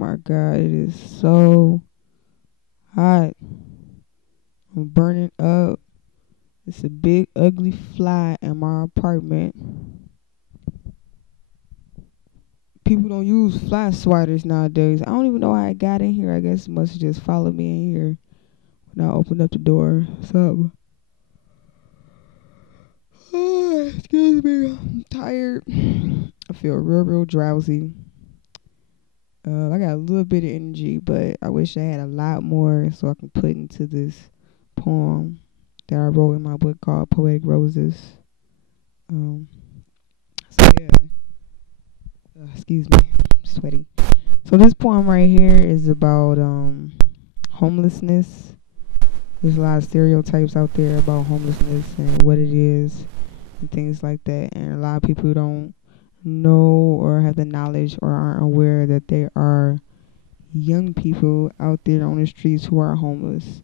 my God, it is so hot. I'm burning up. It's a big ugly fly in my apartment. People don't use fly swaters nowadays. I don't even know how I got in here. I guess it must have just followed me in here when I opened up the door. So, excuse me. I'm tired. I feel real drowsy. I got a little bit of energy, but I wish I had a lot more so I can put into this poem that I wrote in my book called Poetic Roses. So yeah, excuse me, I'm sweaty. So this poem right here is about homelessness. There's a lot of stereotypes out there about homelessness and what it is and things like that, and a lot of people don't know or have the knowledge or aren't aware that there are young people out there on the streets who are homeless.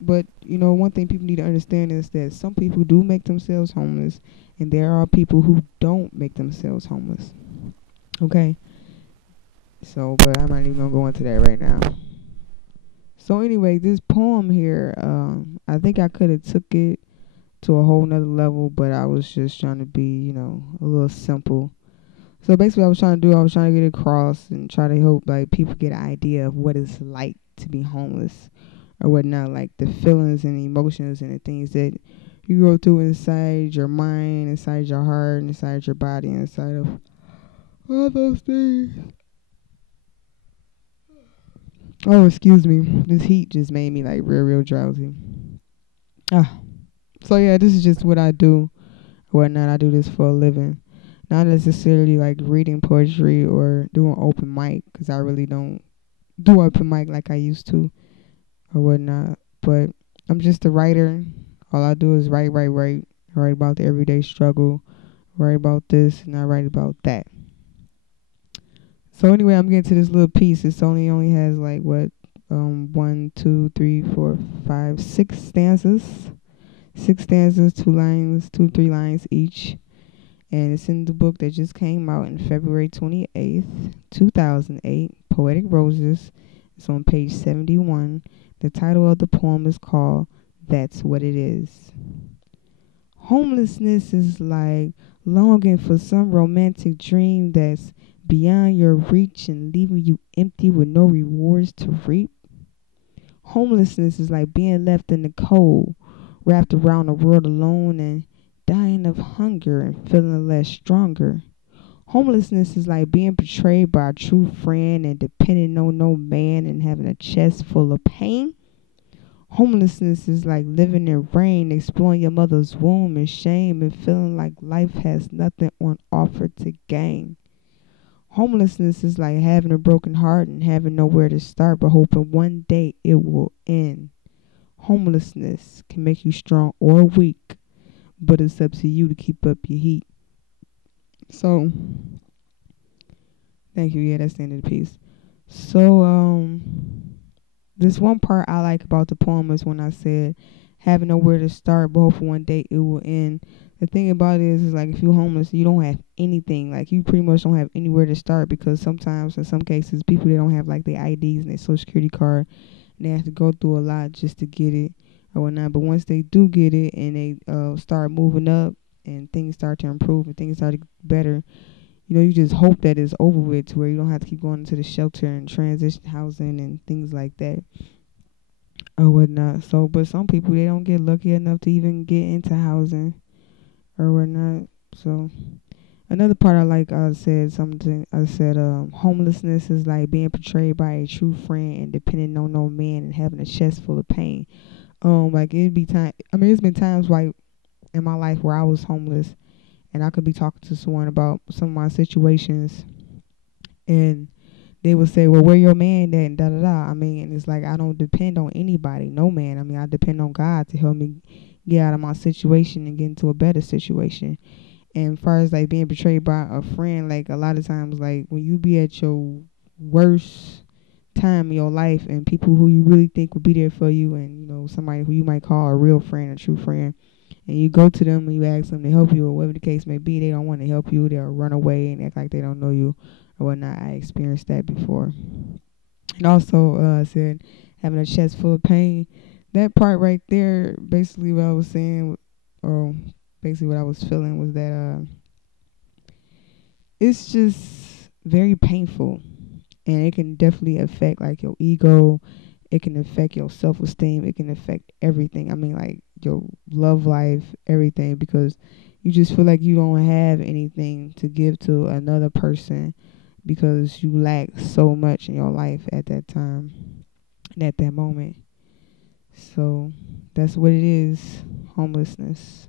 But one thing people need to understand is that some people do make themselves homeless, and there are people who don't make themselves homeless. Okay. So, but I'm not even gonna go into that right now. So anyway, this poem here, I think I could have took it to a whole nother level, but I was just trying to be, a little simple. So basically, I was trying to get across and try to hope like people get an idea of what it's like to be homeless or whatnot, like the feelings and emotions and the things that you go through inside your mind, inside your heart, inside your body, inside of all those things. Oh, excuse me. This heat just made me like real drowsy. So yeah, this is just what I do or whatnot. I do this for a living. Not necessarily like reading poetry or doing open mic, because I really don't do open mic like I used to or whatnot. But I'm just a writer. All I do is write. Write about the everyday struggle. Write about this and I write about that. So anyway, I'm getting to this little piece. It's only has like what, 1, 2, 3, 4, 5, 6 stanzas. 6 stanzas, 2 lines, 2, 3 lines each. And it's in the book that just came out in February 28th, 2008, Poetic Roses. It's on page 71. The title of the poem is called That's What It Is. Homelessness is like longing for some romantic dream that's beyond your reach and leaving you empty with no rewards to reap. Homelessness is like being left in the cold, wrapped around the world alone and dying of hunger and feeling less stronger. Homelessness is like being betrayed by a true friend and depending on no man and having a chest full of pain. Homelessness is like living in rain, exploring your mother's womb in shame and feeling like life has nothing on offer to gain. Homelessness is like having a broken heart and having nowhere to start but hoping one day it will end. Homelessness can make you strong or weak, but it's up to you to keep up your heat. So, thank you. Yeah, that's the end of the piece. So, this one part I like about the poem is when I said, having nowhere to start, but hopefully one day it will end. The thing about it is like if you're homeless, you don't have anything. Like you pretty much don't have anywhere to start because sometimes, in some cases, people they don't have like their IDs and their social security card, and they have to go through a lot just to get it or whatnot. But once they do get it and they start moving up and things start to improve and things start to get better, you just hope that it's over with to where you don't have to keep going into the shelter and transition housing and things like that or whatnot. So, but some people, they don't get lucky enough to even get into housing or whatnot. So, another part I said, homelessness is like being portrayed by a true friend and depending on no man and having a chest full of pain. Like it'd be time. I mean, it's been times like in my life where I was homeless and I could be talking to someone about some of my situations and they would say, well, where your man at? And da-da-da. I mean, it's like I don't depend on anybody, no man. I mean, I depend on God to help me get out of my situation and get into a better situation. And as far as like being betrayed by a friend, like a lot of times, like when you be at your worst time in your life and people who you really think will be there for you and, somebody who you might call a real friend, a true friend, and you go to them and you ask them to help you or whatever the case may be, they don't want to help you. They'll run away and act like they don't know you or whatnot. I experienced that before. And also said having a chest full of pain. That part right there, basically what I was saying, or basically what I was feeling was that it's just very painful, and it can definitely affect like your ego. It can affect your self-esteem. It can affect everything. I mean, like your love life, everything, because you just feel like you don't have anything to give to another person because you lack so much in your life at that time and at that moment. So that's what it is, homelessness.